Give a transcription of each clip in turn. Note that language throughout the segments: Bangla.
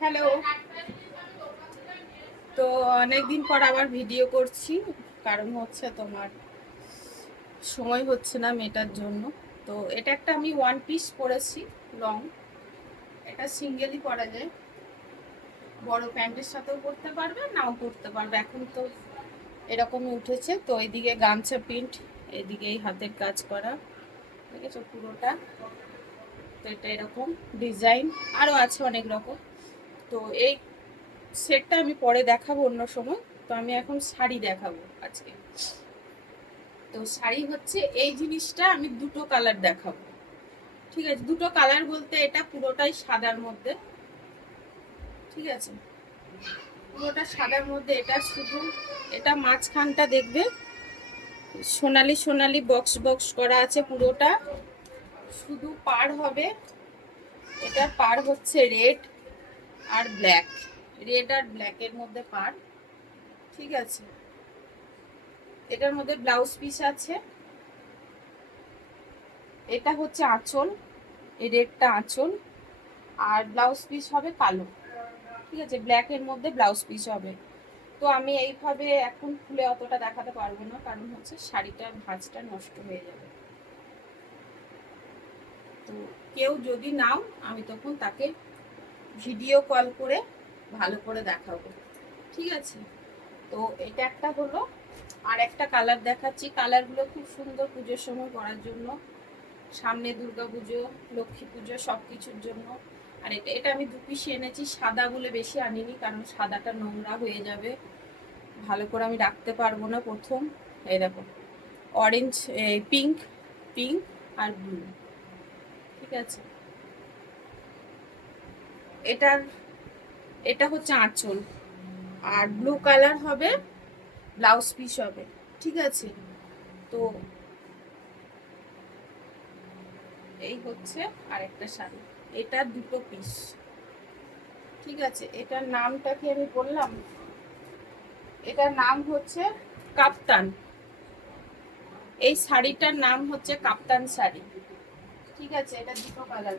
হ্যালো। তো অনেকদিন পর আবার ভিডিও করছি, কারণ হচ্ছে তোমার সময় হচ্ছে না মেটার জন্য। তো এটা একটা আমি ওয়ান পিস পরেছি, লং। এটা সিঙ্গেলই পরা যায়, বড় প্যান্টের সাথেও পরতে পারবে, নাও পরতে পারবে। এখন তো এরকমই উঠেছে। তো এইদিকে গামছা প্রিন্ট, এদিকে এই হাতের কাজ করা, ঠিক আছে পুরোটা। তো এটা এরকম ডিজাইন, আরও আছে অনেক রকম। তো এই সেটটা আমি পরে দেখাবো অন্য সময়। তো আমি এখন শাড়ি দেখাবো আজকে। তো শাড়ি হচ্ছে এই জিনিসটা আমি দুটো কালার দেখাবো, ঠিক আছে। দুটো কালার বলতে এটা পুরোটাই সাদার মধ্যে, ঠিক আছে, পুরোটা সাদার মধ্যে। এটা শুধু, এটা মাঝখানটা দেখবে সোনালি সোনালি বক্স বক্স করা আছে পুরোটা, শুধু পাড় হবে। এটা পাড় হচ্ছে রেড আর ব্ল্যাক, রেড আর ব্ল্যাকের মধ্যে পাড়, ঠিক আছে। এটার মধ্যে ব্লাউজ পিস আছে। এটা হচ্ছে আঁচল, এই রেডটা আঁচল, আর ব্লাউজ পিস হবে কালো, ঠিক আছে। ব্ল্যাকের মধ্যে ব্লাউজ পিস হবে। তো আমি এইভাবে এখন খুলে অতটা দেখাতে পারবো না, কারণ হচ্ছে শাড়িটার ভাঁজটা নষ্ট হয়ে যাবে। তো কেউ যদি নাও, আমি তখন তাকে ভিডিও কল করে ভালো করে দেখাবো, ঠিক আছে। তো এটা একটা হলো। আর একটা কালার দেখাচ্ছি, কালারগুলো খুব সুন্দর পুজোর সময় পরার জন্য, সামনে দুর্গা পুজো, লক্ষ্মী পুজো, সব কিছুর জন্য। আর এটা এটা আমি দু পিস এনেছি, সাদা বলে বেশি আনিনি, কারণ সাদাটা নোংরা হয়ে যাবে, ভালো করে আমি রাখতে পারবো না প্রথম। এই দেখো, অরেঞ্জ, পিঙ্ক, পিঙ্ক আর ব্লু, ঠিক আছে। এটার, এটা হচ্ছে আঁচল, আর ব্লু কালার হবে, ব্লাউজ পিস হবে, ঠিক আছে। তো এই হচ্ছে আরেকটা শাড়ি, এটা দুটো পিস, ঠিক আছে। এটার নামটা কি আমি বললাম? এটার নাম হচ্ছে কাপ্তান। এই শাড়িটার নাম হচ্ছে কাপ্তান শাড়ি, ঠিক আছে। এটা দুটো কালার।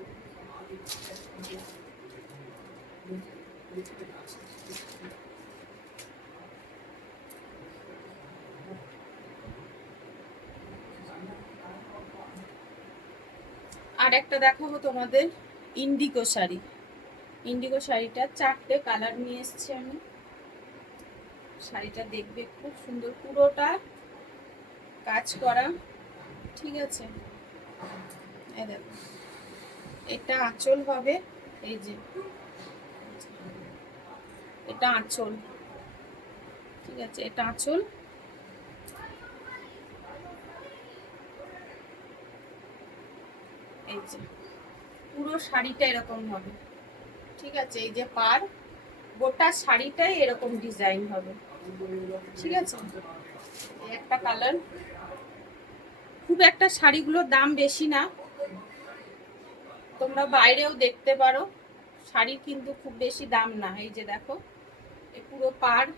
আর একটা দেখাবো তোমাদের, ইন্ডিগো শাড়ি। ইন্ডিগো শাড়িটা চারটে কালার নিয়ে এসেছি আমি। শাড়িটা দেখবে খুব সুন্দর, পুরোটা কাজ করা, ঠিক আছে। এই দেখো, এটা আঁচল হবে, এই যে এটা আঁচল, ঠিক আছে। এটা আঁচল, এই যে পুরো শাড়িটা এরকম হবে, ঠিক আছে। এই যে পাড়, গোটা শাড়িটাই এরকম ডিজাইন হবে, ঠিক আছে। এই একটা কালার। খুব একটা শাড়িগুলোর দাম বেশি না, তোমরা বাইরেও দেখতে পারো। শাড়ি কিন্তু খুব বেশি দাম না। এই যে দেখো, এই পুরো পাড়,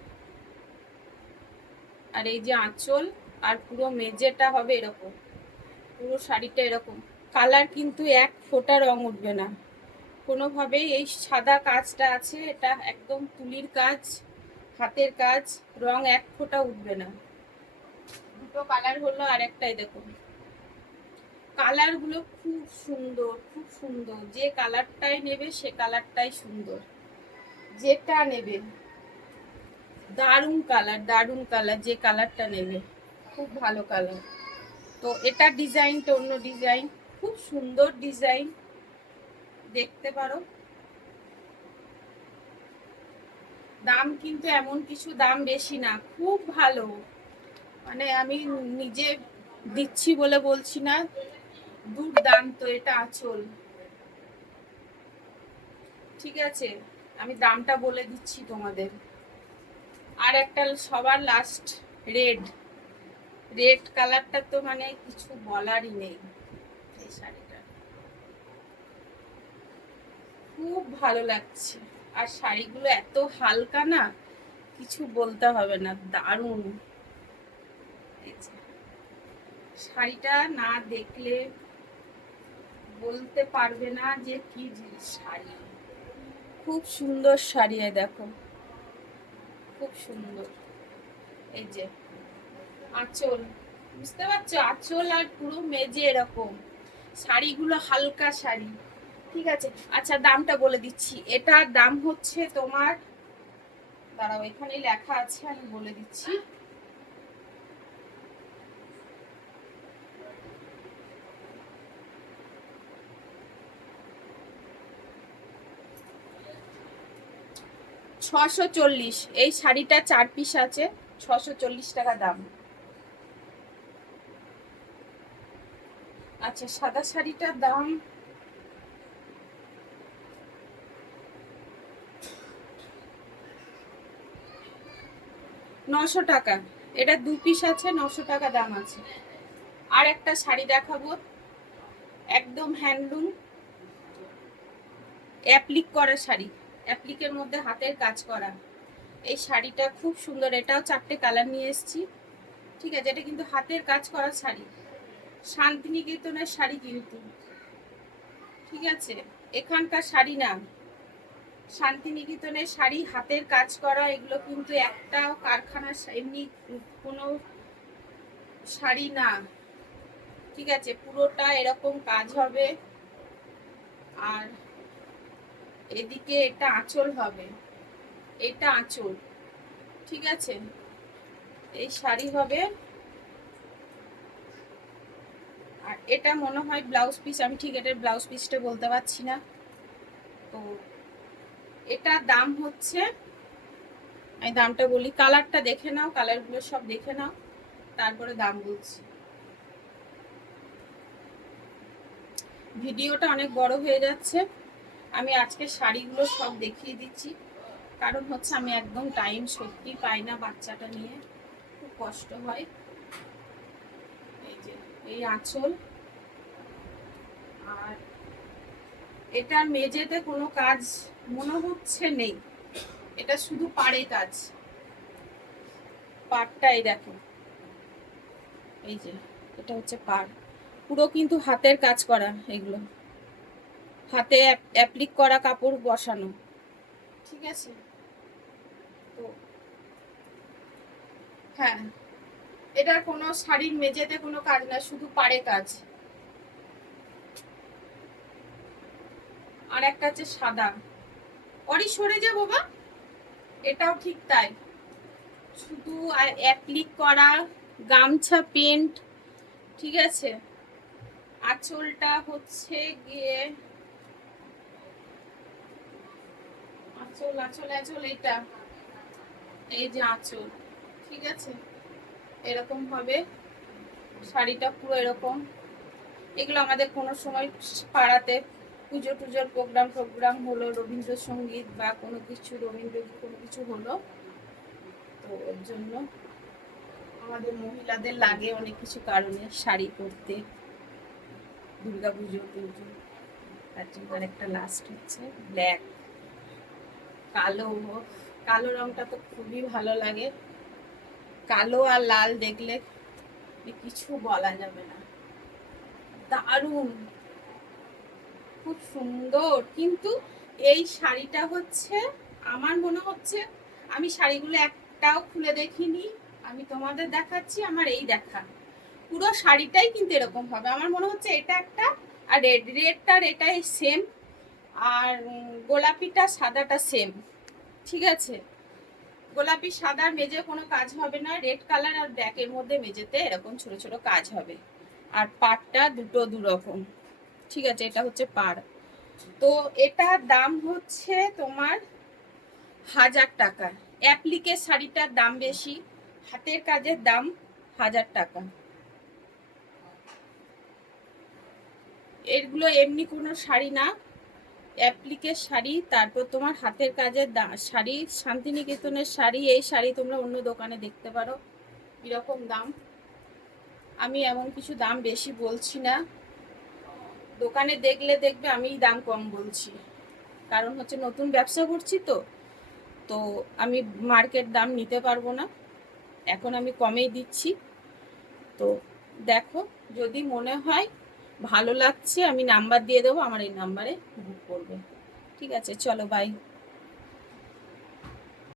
আর এই যে আঁচল, আর পুরো মেজেটা হবে এরকম, পুরো শাড়িটা এরকম। কালার কিন্তু এক ফোঁটা রং উঠবে না কোনোভাবেই। এই সাদা কাজটা আছে, এটা একদম তুলির কাজ, হাতের কাজ, রং এক ফোঁটা উঠবে না। দুটো কালার হলো, আর একটাই দেখুন। কালারগুলো খুব সুন্দর, খুব সুন্দর। যে কালারটাই নেবে সে কালারটাই সুন্দর, যেটা নেবে। দারুণ কালার, দারুণ কালার, যে কালারটা নেবে খুব ভালো কালার। তো এটা ডিজাইনটা অন্য ডিজাইন, খুব সুন্দর ডিজাইন, দেখতে পারো। দাম কিন্তু এমন কিছু দাম বেশি না, খুব ভালো। মানে আমি নিজে দিচ্ছি বলে বলছি না, দুর্দান্ত। এটা আঁচল, ঠিক আছে। আমি দামটা বলে দিচ্ছি তোমাদের। আর একটা সবার লাস্ট, রেড, রেড কালারটা তো মানে কিছু বলারই নেই। এই শাড়িটা খুব ভালো লাগছে, আর শাড়িগুলো এত হালকা না, কিছু বলতে হবে না, দারুণ। শাড়িটা না দেখলে বলতে পারবে না যে কি শাড়ি, খুব সুন্দর শাড়ি, দেখো খুব সুন্দর। এই যে আঁচল, বুঝতে পারছো, আঁচল আর পুরো মেজে এরকম শাড়িগুলো, হালকা শাড়ি। ঠিক আছে, আচ্ছা দামটা বলে দিচ্ছি। এটার দাম হচ্ছে তোমার, দাঁড়াও এখানে লেখা আছে আমি বলে দিচ্ছি। $640। এই শাড়িটা 4 পিস আছে, 640 টাকা দাম। আচ্ছা সাদা শাড়িটার দাম $900। এটা 2 পিস আছে, 900 টাকা দাম আছে। আর একটা শাড়ি দেখাবো, একদম হ্যান্ডলুম অ্যাপ্লিক করা শাড়ি, অ্যাপ্লিকের মধ্যে হাতের কাজ করা। এই শাড়িটা খুব সুন্দর, এটাও 4টে কালার নিয়ে এসেছি। ঠিক আছে, এটা কিন্তু হাতের কাজ করা শাড়ি, শান্তিনিকেতনের শাড়ি কিন্তু। ঠিক আছে, এখানকার শাড়ি না, শান্তিনিকেতনের শাড়ি, হাতের কাজ করা। এগুলো কিন্তু একটাও কারখানার এমনি কোনো শাড়ি না। ঠিক আছে, পুরোটা এরকম কাজ হবে। আর এদিকে এটা আঁচল হবে, এটা আঁচল। ঠিক আছে, এই শাড়ি হবে। আর এটা মনে হয় ব্লাউজ পিস, আমি ঠিক এটার ব্লাউজ পিসটা বলতে পারছি না। তো এটা দাম হচ্ছে, আমি দামটা বলি, কালারটা দেখে নাও, কালারগুলো সব দেখে নাও, তারপরে দাম বলছি। ভিডিওটা অনেক বড় হয়ে যাচ্ছে, আমি আজকে শাড়িগুলো সব দেখিয়ে দিচ্ছি। কারণ হচ্ছে আমি একদম টাইম সত্যি পাই না, বাচ্চাটা নিয়ে খুব কষ্ট হয়। এই যে এই আঁচল, আর এটার মেঝেতে কোনো কাজ মনে হচ্ছে নেই, এটা শুধু পাড়ে কাজ। পাড়টাই দেখো, এই যে এটা হচ্ছে পাড়, পুরো কিন্তু হাতের কাজ করা, এগুলো হাতে অ্যাপ্লিক করা, কাপড় বসানো। ঠিক আছে, তো হ্যাঁ, এটার কোনো শাড়ির মেঝেতে কোনো কাজ না, শুধু পাড়ে কাজ। আর একটা আছে সাদা, অরি সরে যা বাবা, এটাও ঠিক তাই, শুধু অ্যাপ্লিক করা, গামছা প্রিন্ট। ঠিক আছে, আঁচলটা হচ্ছে গিয়ে আঁচল আঁচল আঁচল, এটা এই যে আঁচল। ঠিক আছে, এরকম হবে শাড়িটা, পুরো এরকম। এগুলো আমাদের কোনো সময় পাড়াতে পুজো টুজোর প্রোগ্রাম হলো, রবীন্দ্রসঙ্গীত বা কোনো কিছু, রবীন্দ্র কোনো কিছু হলো, তো ওর জন্য আমাদের মহিলাদের লাগে অনেক কিছু কারণে শাড়ি পরতে, দুর্গা পুজো টুজো। তার জন্য আরেকটা লাস্ট হচ্ছে ব্ল্যাক, কালো। কালো রংটা তো খুবই ভালো লাগে, কালো আর লাল দেখলে কিছু বলা যাবে না, দারুণ, খুব সুন্দর। কিন্তু এই শাড়িটা হচ্ছে, আমার মনে হচ্ছে, আমি শাড়িগুলো একটাও খুলে দেখিনি, আমি তোমাদের দেখাচ্ছি, আমার এই দেখা পুরো শাড়িটাই কিন্তু এরকম হবে আমার মনে হচ্ছে। এটা একটা, আর রেডটার এটাই সেম, আর গোলাপিটা সাদাটা সেম। ঠিক আছে, গোলাপি সাদার মেঝে কোনো কাজ হবে না, রেড কালার আর ব্ল্যাকের মধ্যে মেঝেতে এরকম ছোট ছোট কাজ হবে। আর পাড়টা দুটো দুরকম। ঠিক আছে, এটা হচ্ছে পাড়। তো এটার দাম হচ্ছে তোমার 1000 টাকা। অ্যাপ্লিকের শাড়িটার দাম বেশি, হাতের কাজের দাম 1000 টাকা। এগুলো এমনি কোনো শাড়ি না, অ্যাপ্লিকের শাড়ি, তারপর তোমার হাতের কাজের শাড়ি, শান্তিনিকেতনের শাড়ি। এই শাড়ি তোমরা অন্য দোকানে দেখতে পারো কিরকম দাম, আমি এমন কিছু দাম বেশি বলছি না, দোকানে দেখলে দেখবে আমি দাম কম বলছি। কারণ হচ্ছে নতুন ব্যবসা করছি, তো তো আমি মার্কেট দাম নিতে পারবো না, এখন আমি কমেই দিচ্ছি। তো দেখো, যদি মনে হয় ভালো লাগছে, আমি নাম্বার দিয়ে দেবো, আমার এই নাম্বারে বুক করবে। ঠিক আছে, চলো বাই।